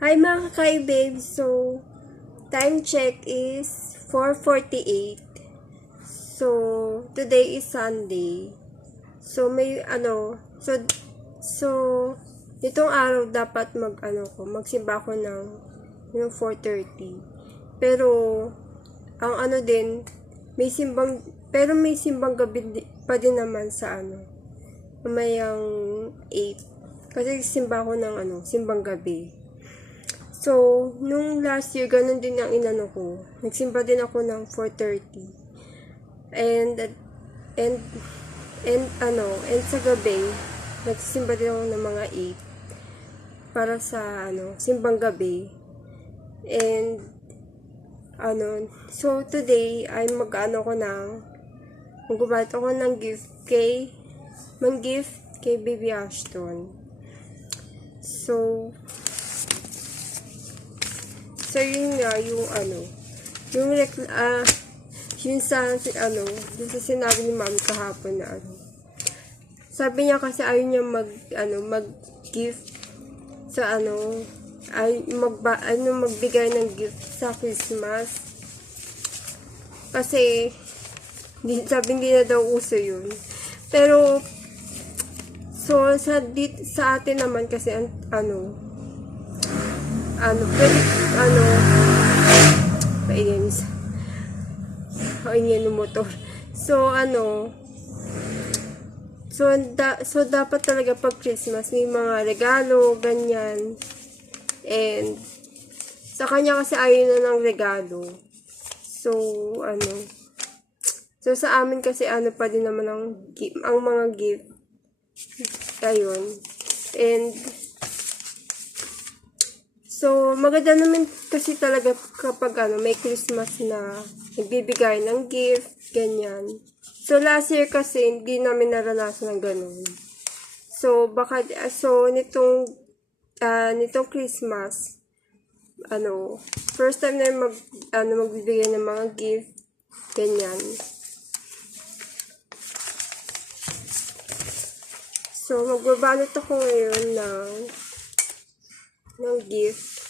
Hi mga ka-babe, so time check is 4:48. So today is Sunday. So may so itong araw dapat magsimba ko ng yung 4:30. Pero ang may simbang gabi pa din naman sa mamayang 8. Kasi simba ko ng simbang gabi. So, nung last year, ganun din ang inano ko. Nagsimba din ako ng 4:30. And sa gabi, nagsimba din ako ng mga 8 para sa simbang gabi. And so today ay magbabayad ako ng gift kay Baby Ashton. So yun nga, yung sa sinabi ni Mami kahapon na sabi niya kasi ayaw niya mag-gift sa magbigay ng gift sa Christmas. Kasi, sabi hindi na daw uso yun. Pero, so, sa atin naman kasi, paingin ng motor. So dapat talaga pag Christmas may mga regalo, ganyan. And sa kanya kasi ayaw na ng regalo. So sa amin kasi pa din naman ang mga gift. Ayun. And so, maganda naman kasi talaga kapag may Christmas na nagbibigay ng gift, ganyan. So, last year kasi hindi namin naranasan ng ganun. So, nitong Christmas, first time na magbibigay ng mga gift, ganyan. So, magbabalot ako ngayon ng gift.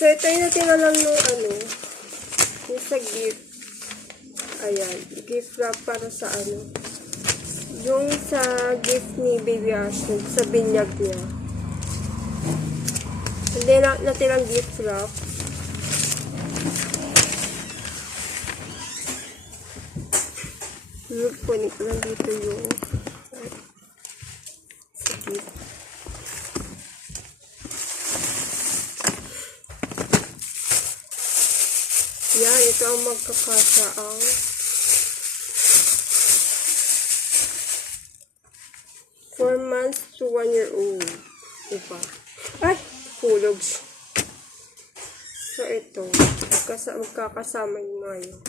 So, ito yung natira lang yung sa gift. Ayan, gift wrap para sa yung sa gift ni Baby Ashton, sa binyag niya. Hindi na natirang gift wrap. Kunin ko lang dito yung sa gift. Yan, ito ang magkakasa ang 4 months to 1 year old. Diba? Ay! Hulog. So, ito. Magkakasama yung mga yun.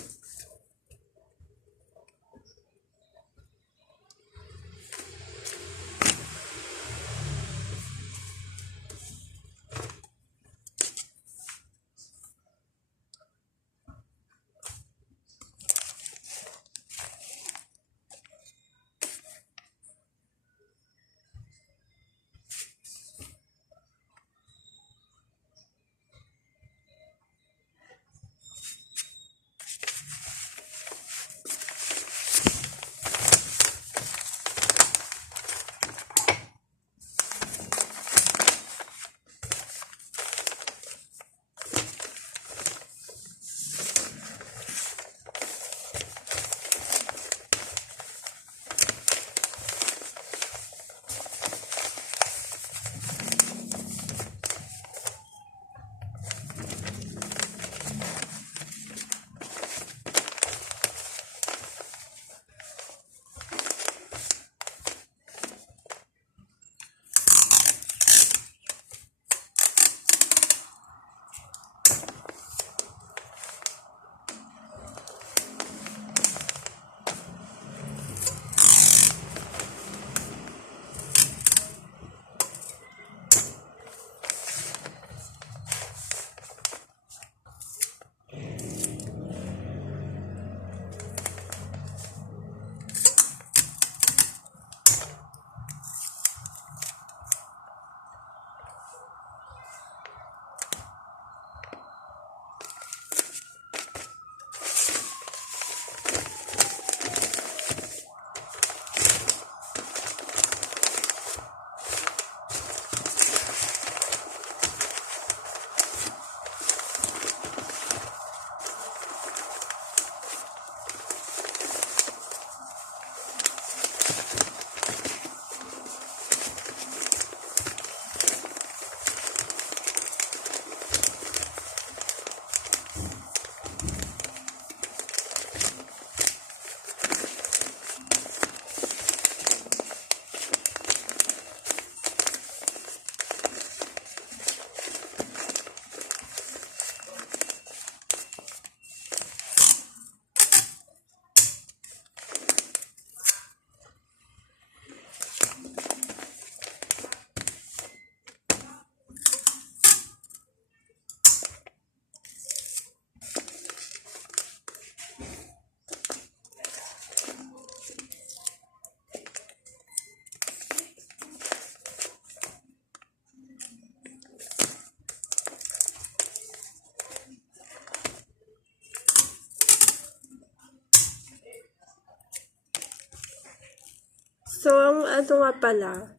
ito nga pala,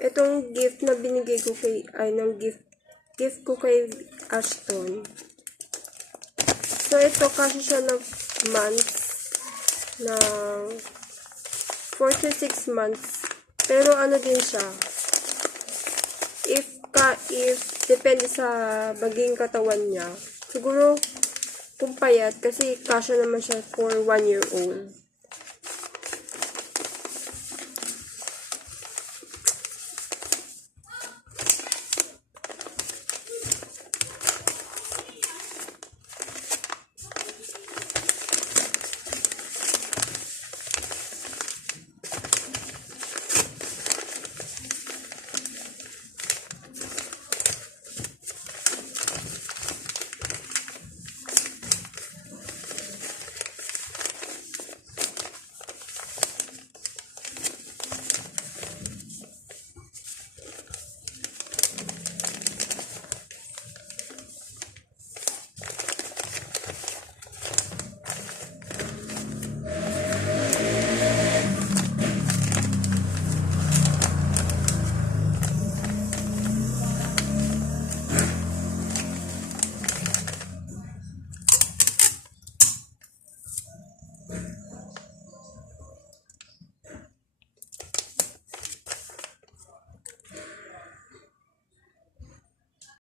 itong gift na binigay ko kay, gift ko kay Ashton. So, ito kasi siya ng months, na 4 to 6 months. Pero ano din siya, if depende sa baging katawan niya, siguro kung payat, kasi kasya naman siya for 1 year old.